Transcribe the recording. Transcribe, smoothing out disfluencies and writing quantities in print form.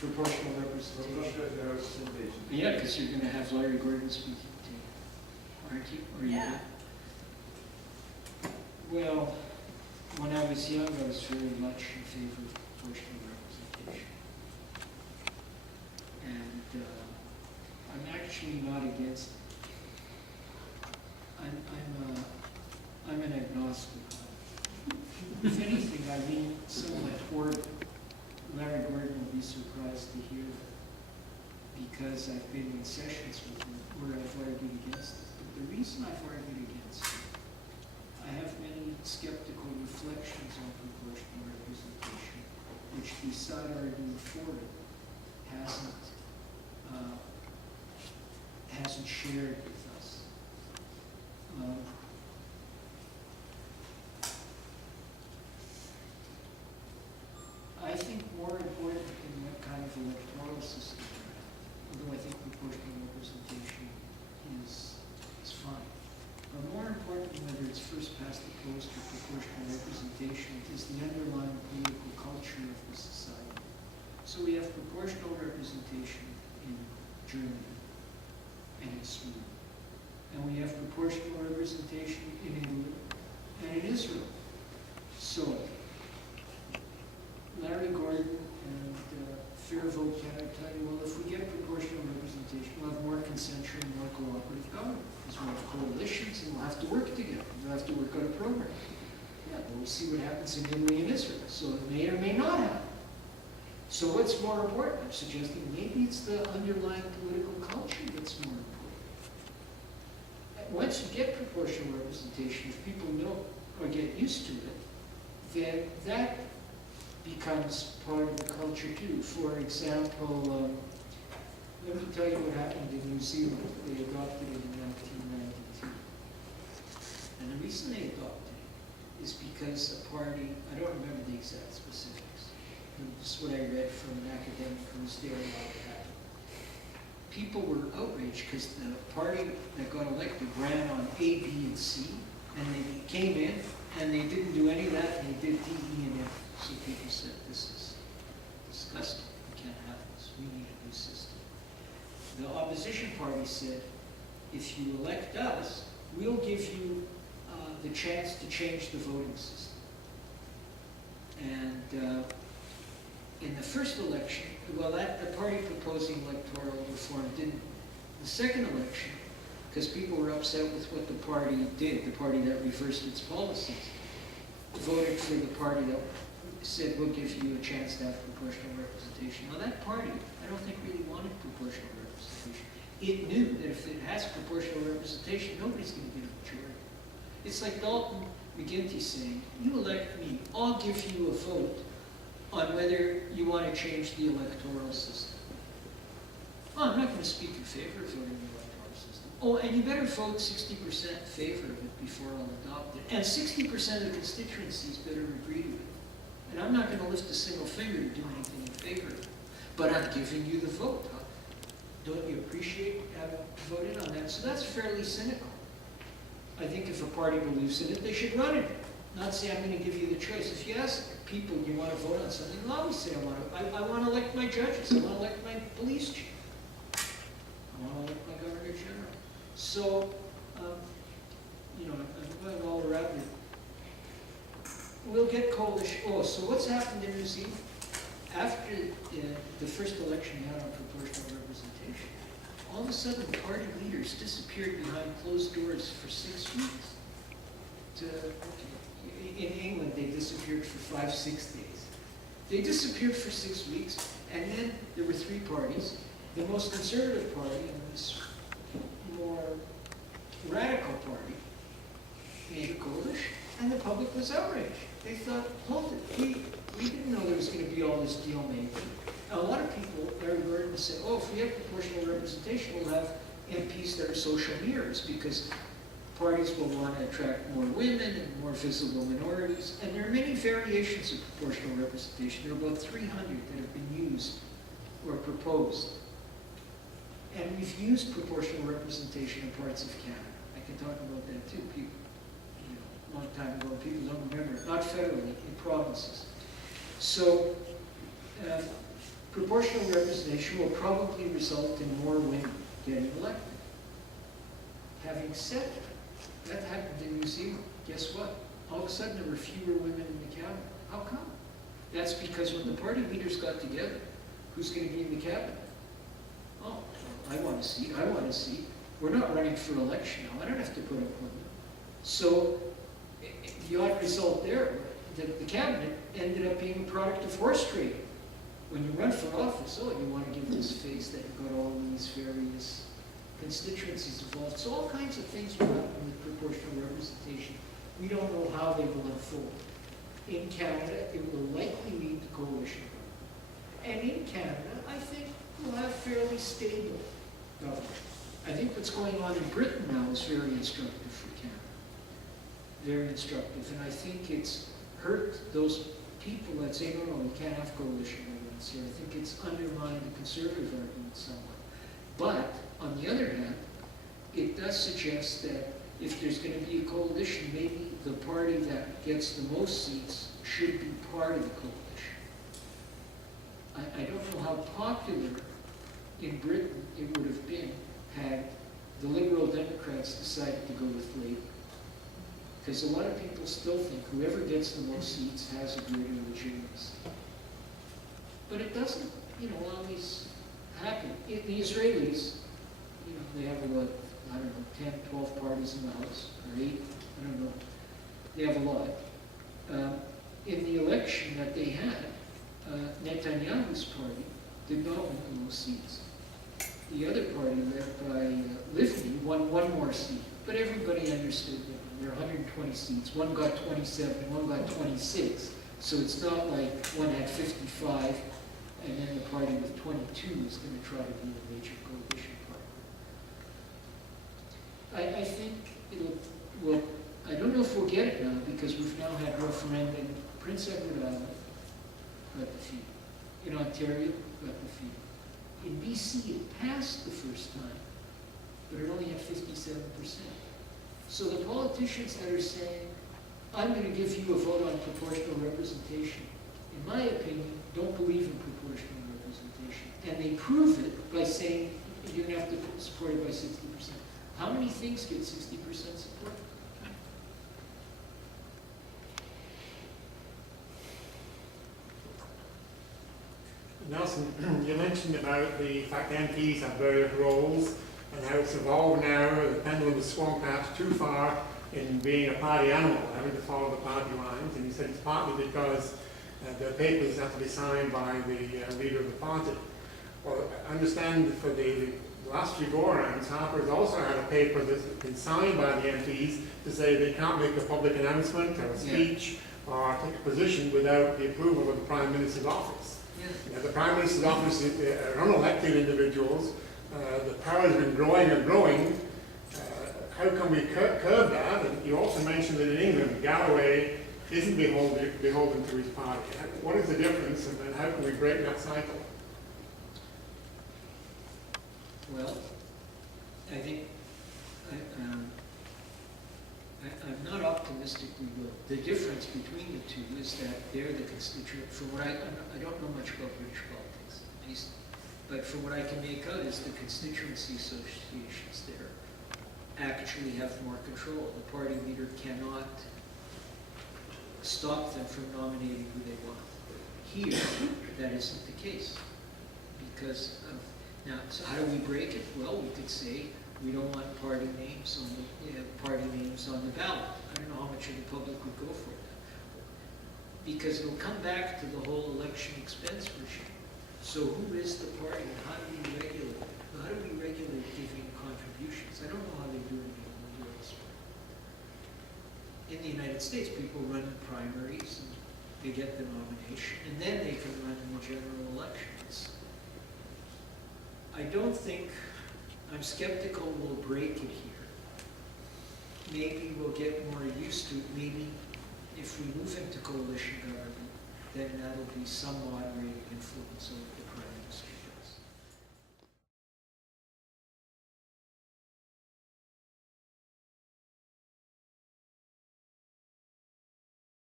Proportional representation. Yeah, because you're going to have Larry Gordon speaking to you, aren't you? Or Yeah. Well, when I was young, I was very much in favor of proportional representation. And I'm actually not against it. I'm an agnostic. If anything, I lean somewhat toward it. Larry Gordon will be surprised to hear that, because I've been in sessions with him where I've argued against it. But the reason I've argued against it, I have many skeptical reflections on proportional representation, which beside arguing for it, hasn't shared with us. I think more important than what kind of electoral system we have, although I think proportional representation is fine. But more important than whether it's first past the post or proportional representation is the underlying political culture of the society. So we have proportional representation in Germany and in Sweden. And we have proportional representation in England and in Israel. So Larry Gordon and Fair Vote Canada tell you, well, if we get proportional representation, we'll have more consensual, more cooperative government, because we'll have coalitions and we'll have to work together. We'll have to work on a program. Yeah, but we'll see what happens in Italy and Israel. So it may or may not happen. So what's more important? I'm suggesting maybe it's the underlying political culture that's more important. Once you get proportional representation, if people know or get used to it, then that becomes part of the culture too. For example, let me tell you what happened in New Zealand. They adopted it in 1992. And the reason they adopted it is because a party, I don't remember the exact specifics, this is what I read from an academic who was there a while back. People were outraged because the party that got elected ran on A, B, and C, and they came in and they didn't do any of that, and they did D, E, and F. So people said, this is disgusting. We can't have this. We need a new system. The opposition party said, if you elect us, we'll give you the chance to change the voting system. And in the first election, well, the party proposing electoral reform didn't. The second election, because people were upset with what the party did, the party that reversed its policies, voted for the party that said, we'll give you a chance to have proportional representation. Now that party, I don't think really wanted proportional representation. It knew that if it has proportional representation, nobody's going to get a majority. It's like Dalton McGuinty saying, you elect me, I'll give you a vote on whether you want to change the electoral system. Oh, I'm not going to speak in favor of voting the electoral system. Oh, and you better vote 60% in favor of it before I'll adopt it. And 60% of the constituencies better agree to it. And I'm not going to lift a single finger to do anything in favor of it. But I'm giving you the vote. Huh? Don't you appreciate having voted on that? So that's fairly cynical. I think if a party believes in it, they should run it. Not say, I'm going to give you the choice. If you ask people, you want to vote on something, they'll always say, I want to elect my judges. I want to elect my police chief. I want to elect my governor general. So, you know, I'm going all around it. We'll get coalition. Oh, so what's happened in New Zealand? After the first election you had on proportional representation, all of a sudden party leaders disappeared behind closed doors for 6 weeks. In England, they disappeared for 5-6 days. They disappeared for 6 weeks, and then there were 3 parties. The most conservative party and this more radical party made a coalition, and the public was outraged. They thought, hold it, we didn't know there was going to be all this deal making. Now, a lot of people, Larry Gordon said, oh, if we have proportional representation, we'll have MPs that are social mirrors, because parties will want to attract more women and more visible minorities. And there are many variations of proportional representation. There are about 300 that have been used or proposed. And we've used proportional representation in parts of Canada. I can talk about that too. People, you know, a long time ago, people don't remember it. Not federally, in provinces. So proportional representation will probably result in more women getting elected. Having said that happened in New Zealand. Guess what? All of a sudden there were fewer women in the cabinet. How come? That's because when the party leaders got together, who's going to be in the cabinet? Oh, well, I want a seat, I want a seat. We're not running for election now, I don't have to put up women. So the odd result there, the cabinet ended up being a product of horse trading. When you run for office, oh, you want to give this face that you've got all these various constituencies involved. So all kinds of things will happen with proportional representation. We don't know how they will unfold. In Canada, it will likely lead to coalition government. And in Canada, I think we'll have fairly stable government. I think what's going on in Britain now is very instructive for Canada. Very instructive. And I think it's hurt those people that say, no, we can't have coalition governments here. I think it's undermined the conservative argument somewhat. But, on the other hand, it does suggest that if there's going to be a coalition, maybe the party that gets the most seats should be part of the coalition. I don't know how popular in Britain it would have been had the Liberal Democrats decided to go with Labour. Because a lot of people still think whoever gets the most seats has a greater legitimacy. But it doesn't, always happen. The Israelis, they have about, 10, 12 parties in the House, or 8, I don't know. They have a lot. In the election that they had, Netanyahu's party did not win the most seats. The other party, led by Livni, won one more seat. But everybody understood that there are 120 seats. One got 27, one got 26. So it's not like one had 55, and then the party with 22 is going to try to be a major coalition party. I think I don't know if we'll get it now, because we've now had referendum. Prince Edward Island got defeated. In Ontario, got defeated. In BC, it passed the first time, but it only had 57%. So the politicians that are saying, I'm going to give you a vote on proportional representation, in my opinion, don't believe in proportional representation. And they prove it by saying you're going to have to support it by 60%. How many things get 60% support? Nelson, you mentioned about the fact MPs have various roles and how it's evolved now, the pendulum has swung perhaps too far in being a party animal, having to follow the party lines, and you said it's partly because the papers have to be signed by the leader of the party. Well, I understand for the last few go-arounds, Harper's also had a paper that's been signed by the MPs to say they can't make a public announcement or a speech or take a position without the approval of the Prime Minister's office. The Prime Minister's office are unelected individuals. The power has been growing and growing. How can we curb that? And you also mentioned that in England, Galloway isn't beholden to his party. What is the difference, and how can we break that cycle? Well, I think I'm not optimistic we will. The difference between the two is that they're the constituent. From what I don't know much about British politics, but from what I can make out is the constituency associations there actually have more control. The party leader cannot stop them from nominating who they want. Here, that isn't the case. Because now, so how do we break it? Well, we could say we don't want party names on the ballot. I don't know how much of the public would go for that, because it'll come back to the whole election expense regime. So who is the party, and how do we regulate? How do we regulate giving contributions? I don't know how they do it in England or elsewhere. In the United States, people run primaries and they get the nomination, and then they can run in the general elections. I don't think, I'm skeptical we'll break it here. Maybe we'll get more used to it. Maybe if we move into coalition government, then that'll be some moderating influence over the Prime